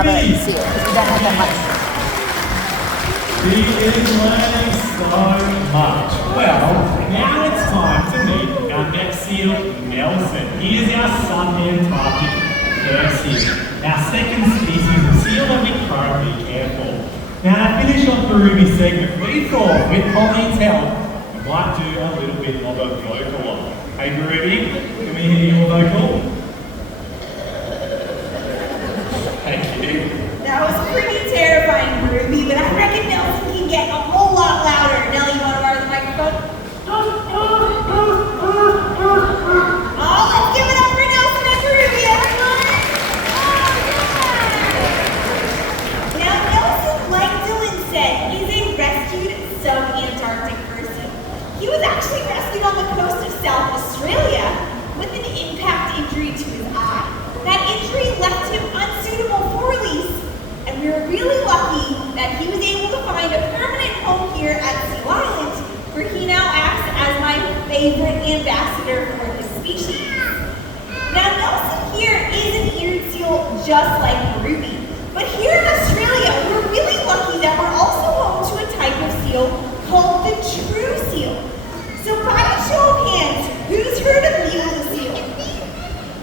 another seal because we don't have that much. He is learning so much. Well, now it's time to meet our next seal, Nelson. He is our subantarctic first seal, our second species of seal that we currently care for. Now, to finish off the Ruby segment, we thought with Colleen's help, we might do a little bit of a vocal one. Hey, Ruby, can we hear your vocal? Thank you. That was pretty terrifying, Ruby, but I reckon Nelson can get a whole lot louder. Nelly, you want to borrow the microphone? Oh, let's give it up for Nelson and Ruby, everyone! Now, Nelson, like Dylan said, is a rescued subantarctic person. He was actually rescued on the coast of South Australia with an impact injury to his eye. That injury left him unsuitable for release, and we were really lucky that he was able to find a permanent home here at Seal Island, where he now acts as my favorite ambassador for the species. Now, Nelson here is an eared seal just like Ruby, but here in Australia, we're really lucky that we're also home to a type of seal called the true seal. So by a show of hands, who's heard of Neil the seal?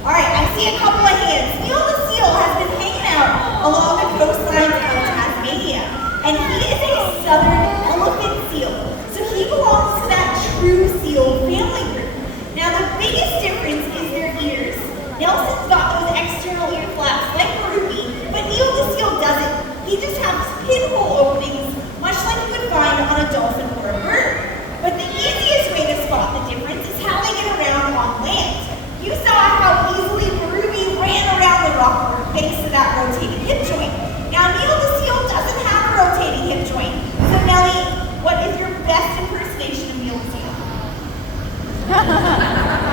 All right, I see a couple of hands. Neil the seal has been hanging out along the coastlines of Tasmania, and he is a southern elephant seal. So he belongs to that true seal family group. Now the biggest difference is their ears. Nelson's got those external ear flaps like Ruby, but Neil the seal doesn't. He just has pinhole openings, much like you would find on a dolphin or a bird. But the easiest way to spot the difference is how they get around on land. You saw how easily Ruby ran around the rock thanks to that rotating hip joint. Now, Neil the seal doesn't have a rotating hip joint. So, Nelly, what is your best impersonation of Neil the seal?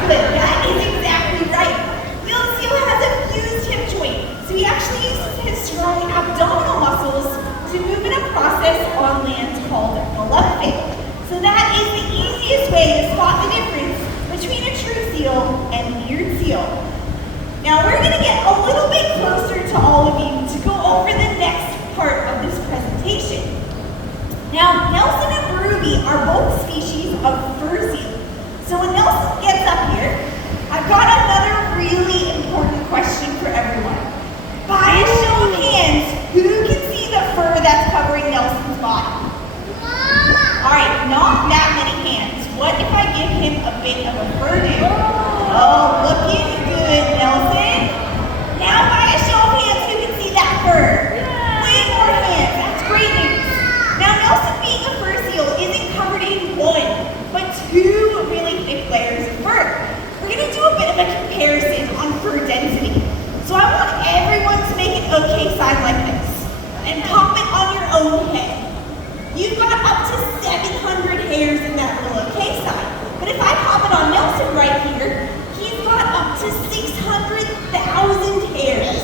Good, that is exactly right. Neil the seal has a fused hip joint, so he actually uses his strong abdominal muscles to move in a process on land called the left fail. So that is the easiest way to spot the difference between a true seal and an eared seal. Now we're going to get a little bit closer to all of you to go over the next part of this presentation. Now Nelson and Ruby are both species of fur seal. So when Nelson gets up here, I've got another really important question for everyone. By a show of hands, who can see the fur that's covering Nelson's body? All right, not that many hands. What if I give him a bit of a fur do? Oh, looking good, Nelson. Now by a show of hands, who can see that fur? Way more hands, that's great news. Now Nelson being a fur seal isn't covered in one, but two really thick layers of fur. We're gonna do a bit of a comparison on fur density. So I want everyone to make an okay sign like this, and pop it on your own head. You've got up to 700 hairs in that little okay sign. But if I pop it on Nelson right here, he's got up to 600,000 hairs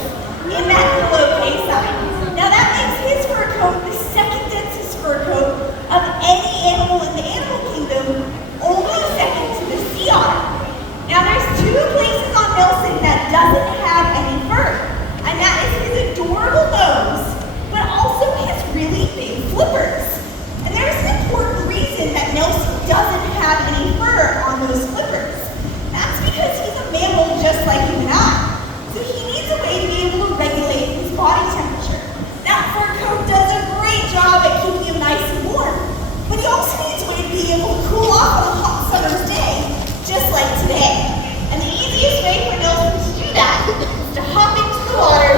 in that little okay sign. Now that makes his fur coat the second densest fur coat of any animal in the animal kingdom, only second to the sea otter. Now there's two places on Nelson that doesn't have any fur, and that is his adorable nose, but also his really big flippers. And there's an important reason that Nelson doesn't have any fur on those flippers. That's because he's a mammal just like you and I. So he needs a way to be able to regulate his body temperature. That fur coat does a great job at keeping him nice and warm, but he also needs a way to be able to cool off on a hot summer's day, just like today. And the easiest way for Nelson to do that is to hop into the water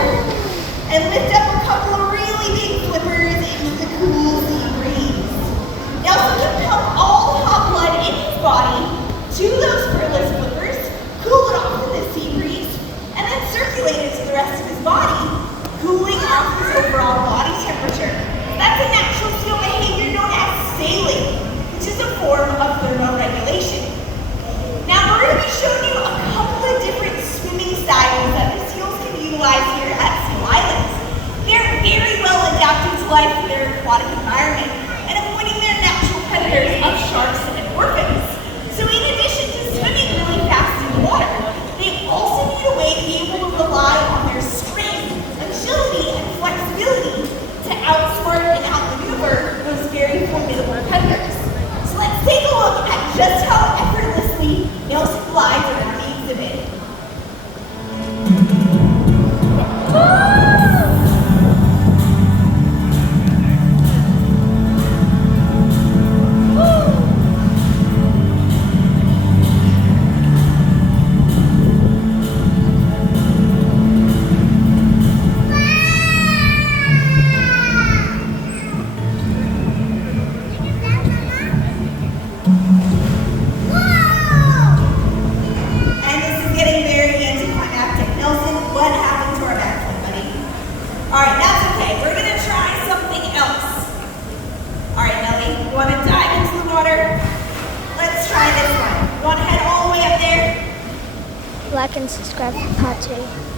and lift up a couple of really big flippers into the cool sea breeze. Nelson can pump all the hot blood in his body to those furless flippers, cool it off in the sea breeze, and then circulate it to the rest of his body, cooling off his overall body temperature. That's a natural seal behavior known as sailing, which is a form of thermoregulation. Now, we're going to be showing you a couple of different swimming styles that the seals can utilize here at Seal Islands. They're very well adapted to life in their aquatic environment and avoiding their natural predators of sharks and orphans. So in addition to swimming really fast in the water, they also need a way to be able to rely on their strength, agility, and like and subscribe for part 2.